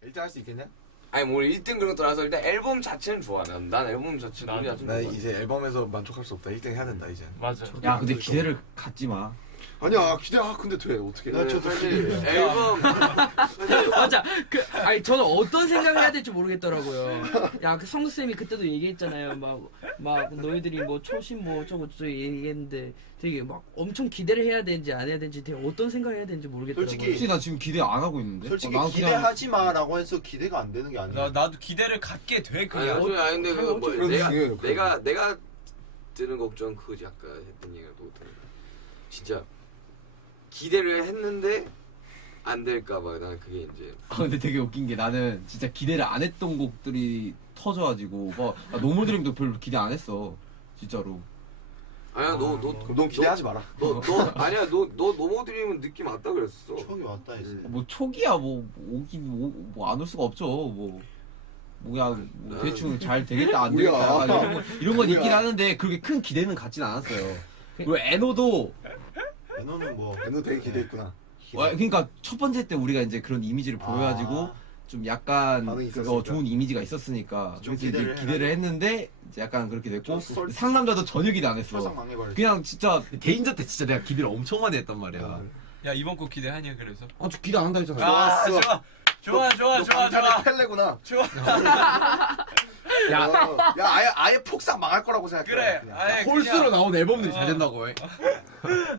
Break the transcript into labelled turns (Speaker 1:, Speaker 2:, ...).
Speaker 1: 1등 할 수 있겠냐?
Speaker 2: 아니 뭐 1등 그런 거 떠나서 일단 앨범 자체는 좋아. 난 앨범 자체 노래 자체는
Speaker 1: 나
Speaker 2: 좋아.
Speaker 1: 이제 앨범에서 만족할 수 없다. 1등 해야 된다 이제.
Speaker 3: 맞아.
Speaker 4: 야 근데 기대를 갖지 마.
Speaker 1: 아니야 기대. 근데 돼 어떻게?
Speaker 2: 나 저도 사실 앨범
Speaker 5: 맞아. 아니 저는 어떤 생각을 해야 될지 모르겠더라고요. 야 그 성수 쌤이 그때도 얘기했잖아요. 막 너희들이 뭐 초심 뭐 어쩌고 저쩌고 얘기했는데 되게 막 엄청 기대를 해야 되는지 안 해야 되는지 되게 어떤 생각을 해야 되는지 모르겠더라고요.
Speaker 4: 솔직히 나 지금 기대 안 하고 있는데.
Speaker 6: 솔직히
Speaker 4: 나는
Speaker 6: 기대하지 마라고 해서 기대가 안 되는 게 아니야.
Speaker 3: 나도 기대를 갖게 돼
Speaker 2: 아니
Speaker 3: 그냥.
Speaker 2: 아니 근데 뭐
Speaker 1: 그건 중요해요,
Speaker 2: 내가 드는 걱정 그거지 아까 했던 얘기를 또 진짜 기대를 했는데 안 될까봐 나는 그게 이제
Speaker 4: 근데 되게 웃긴 게 나는 진짜 기대를 안 했던 곡들이 터져가지고 나 노모드림도 별로 기대 안 했어. 진짜로.
Speaker 2: 아니야 너
Speaker 1: 그럼 넌 기대하지 마라.
Speaker 2: 너 아니야 너 노모드림은 느낌 왔다 그랬어.
Speaker 6: 추억이 왔다 이제.
Speaker 4: 뭐 초기야 뭐 오긴 뭐 안 올 수가 없죠. 뭐야 뭐 대충 잘 되겠다 안 되겠다 약간 이런 건 있긴 하는데 그렇게 큰 기대는 갖진 않았어요. 그리고 에노도
Speaker 6: 에너는 뭐
Speaker 1: 너 되게 기대했구나.
Speaker 4: 그러니까 첫 번째 때 우리가 이제 그런 이미지를 보여가지고 좀 약간
Speaker 1: 반응이 있었으니까.
Speaker 4: 좋은 이미지가 있었으니까
Speaker 6: 좀
Speaker 4: 그래서 이제
Speaker 6: 기대를
Speaker 4: 기대를 했는데 이제 약간 그렇게 됐고
Speaker 6: 좀
Speaker 4: 상남자도 전혀 기대 안 했어.
Speaker 6: 설상 망해버렸어.
Speaker 4: 그냥 진짜
Speaker 7: 대인전 때 진짜 내가 기대를 엄청 많이 했단 말이야.
Speaker 3: 야 이번 곡 기대하냐 그래서?
Speaker 4: 저 기대 안 한다 했잖아.
Speaker 3: 아
Speaker 1: 좋았어.
Speaker 3: 좋아.
Speaker 1: 펠레구나.
Speaker 3: 좋아.
Speaker 1: 야 아예 폭삭 망할 거라고 생각해.
Speaker 3: 그래.
Speaker 1: 그냥.
Speaker 3: 아예
Speaker 7: 홀수로 나온 앨범들이 잘 된다고 해.